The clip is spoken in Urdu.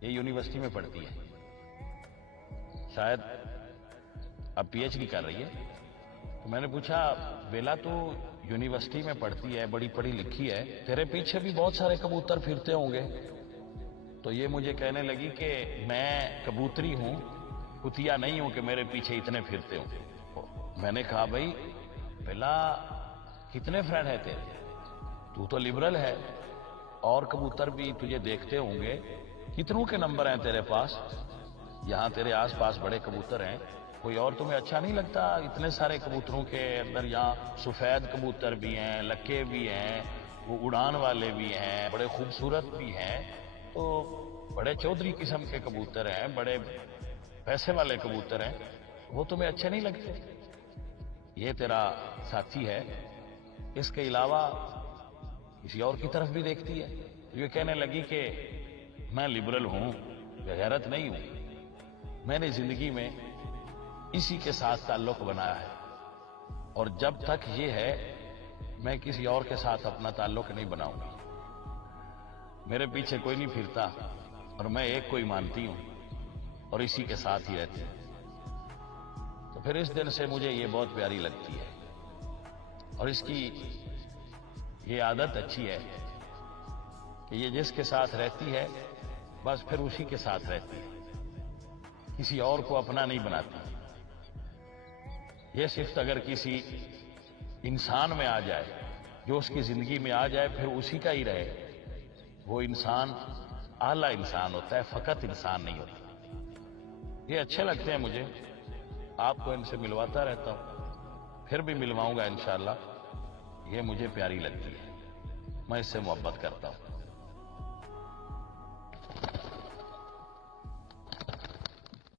یہ یونیورسٹی میں پڑھتی ہے، شاید اب پی ایچ ڈی کر رہی ہے. تو میں نے پوچھا بیلا تو یونیورسٹی میں پڑھتی ہے، بڑی پڑھی لکھی ہے، تیرے پیچھے بھی بہت سارے کبوتر پھرتے ہوں گے؟ تو یہ مجھے کہنے لگی کہ میں کبوتری ہوں، کتیا نہیں ہوں کہ میرے پیچھے اتنے پھرتے ہوں. میں نے کہا بھائی بیلا کتنے فرینڈ ہیں تیرے؟ تو لبرل ہے، اور کبوتر بھی تجھے دیکھتے ہوں گے، کتنوں کے نمبر ہیں تیرے پاس؟ یہاں تیرے آس پاس بڑے کبوتر ہیں، کوئی اور تمہیں اچھا نہیں لگتا؟ اتنے سارے کبوتروں کے اندر یہاں سفید کبوتر بھی ہیں، لکے بھی ہیں، وہ اڑان والے بھی ہیں، بڑے خوبصورت بھی ہیں، تو بڑے چودھری قسم کے کبوتر ہیں، بڑے پیسے والے کبوتر ہیں، وہ تمہیں اچھے نہیں لگتے؟ یہ تیرا ساتھی ہے، اس کے علاوہ کسی اور کی طرف بھی دیکھتی ہے؟ یہ کہنے لگی کہ میں لبرل ہوں، غیرت نہیں ہوں، میں نے زندگی میں اسی کے ساتھ تعلق بنایا ہے، اور جب تک یہ ہے میں کسی اور کے ساتھ اپنا تعلق نہیں بناؤں گی. میرے پیچھے کوئی نہیں پھرتا، اور میں ایک کو ہی مانتی ہوں اور اسی کے ساتھ ہی رہتی ہوں. تو پھر اس دن سے مجھے یہ بہت پیاری لگتی ہے، اور اس کی یہ عادت اچھی ہے کہ یہ جس کے ساتھ رہتی ہے بس پھر اسی کے ساتھ رہتی ہے، کسی اور کو اپنا نہیں بناتی. یہ صرف اگر کسی انسان میں آ جائے، جو اس کی زندگی میں آ جائے، پھر اسی کا ہی رہے. وہ انسان اعلیٰ انسان ہوتا ہے، فقط انسان نہیں ہوتا. یہ اچھے لگتے ہیں مجھے، آپ کو ان سے ملواتا رہتا ہوں، پھر بھی ملواؤں گا انشاءاللہ. یہ مجھے پیاری لگتی ہے، میں اس سے محبت کرتا ہوں.